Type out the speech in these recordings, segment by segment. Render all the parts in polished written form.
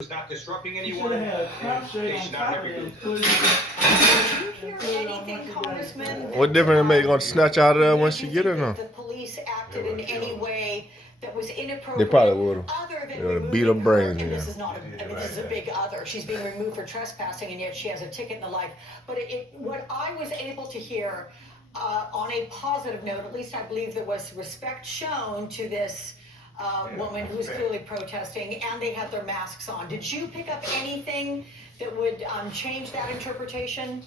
was not disrupting anyone, and they should not ever do that. Did you hear anything, Congressman? What difference it make? Gonna snatch out of there once she get in there? The police acted in any way that was inappropriate. They probably would Other than have. They would have beat her removing brains in and this there. is not a, I mean, this is a big other. She's being removed for trespassing, and yet she has a ticket and the like. But what I was able to hear, on a positive note, at least I believe there was respect shown to this woman who was clearly protesting, and they had their masks on. Did you pick up anything that would change that interpretation?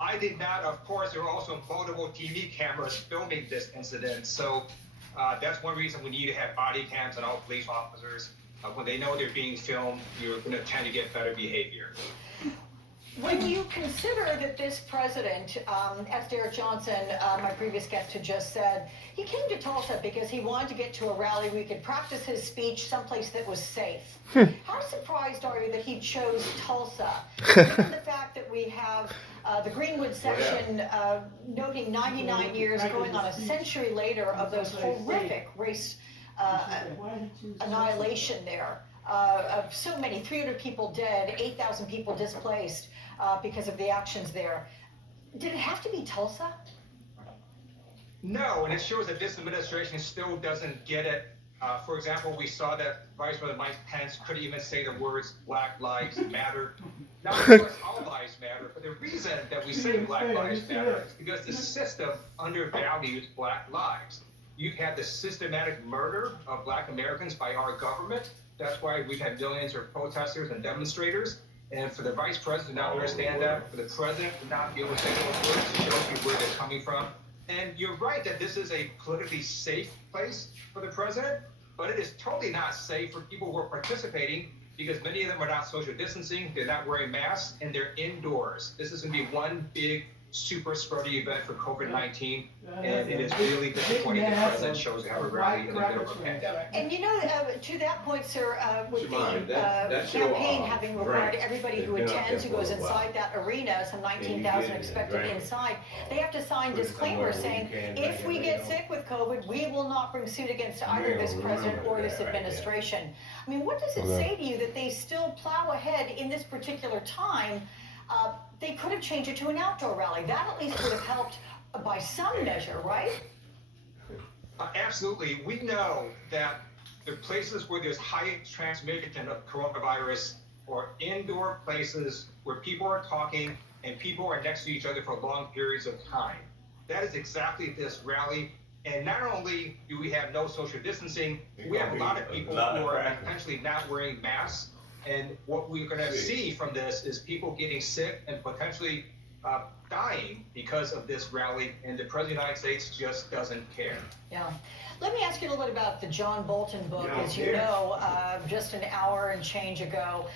I did not. Of course, there were also multiple TV cameras filming this incident. So that's one reason we need to have body cams on all police officers. When they know they're being filmed, you're going to tend to get better behavior. When you consider that this president, as Derek Johnson, my previous guest, had just said, he came to Tulsa because he wanted to get to a rally where he could practice his speech someplace that was safe. How surprised are you that he chose Tulsa? Given the fact that we have the Greenwood section noting 99 years going on a century later of those horrific race annihilation there. Of so many, 300 people dead, 8,000 people displaced because of the actions there. Did it have to be Tulsa? No, and it shows that this administration still doesn't get it. For example, we saw that Vice President Mike Pence couldn't even say the words Black Lives Matter. Now, of course, all lives matter, but the reason that we say Black Lives Matter is because the system undervalues Black lives. You've had the systematic murder of Black Americans by our government. That's why we've had millions of protesters and demonstrators. And for the vice president to not understand that, for the president to not be able to say those words, to show you where they're coming from. And you're right that this is a politically safe place for the president, but it is totally not safe for people who are participating because many of them are not social distancing, they're not wearing masks, and they're indoors. This is going to be one big super spreading event for COVID-19, and it is really disappointing that the president chose to have a rally in the middle of a pandemic. And you know, to that point, sir, with the campaign having required everybody who attends, who goes inside that arena, some 19,000 expected inside, they have to sign disclaimers saying, if we get sick with COVID, we will not bring suit against either this president or this administration. I mean, what does it say to you that they still plow ahead in this particular time? They could have changed it to an outdoor rally. That at least would have helped by some measure, right? Absolutely. We know that the places where there's high transmission of coronavirus are indoor places where people are talking and people are next to each other for long periods of time. That is exactly this rally. And not only do we have no social distancing, we have a lot of people who are potentially not wearing masks. And what we're going to see from this is people getting sick and potentially dying because of this rally, and the President of the United States just doesn't care. Yeah. Let me ask you a little bit about the John Bolton book. As you know, just an hour and change ago,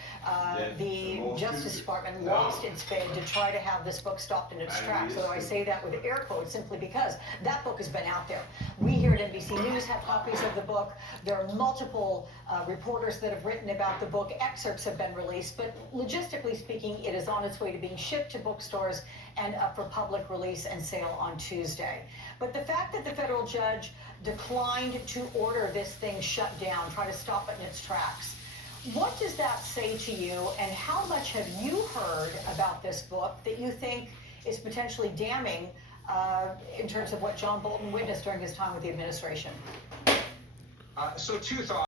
the Justice Department lost its bid to try to have this book stopped in its tracks. So I say that with air quotes simply because that book has been out there. We here at NBC News have copies of the book. There are multiple reporters that have written about the book. Excerpts have been released, but logistically speaking, it is on its way to being shipped to bookstores and up for public release and sale on Tuesday. But the fact that the federal judge declined to order this thing shut down, try to stop it in its tracks, what does that say to you, and how much have you heard about this book that you think is potentially damning in terms of what John Bolton witnessed during his time with the administration? So two thoughts.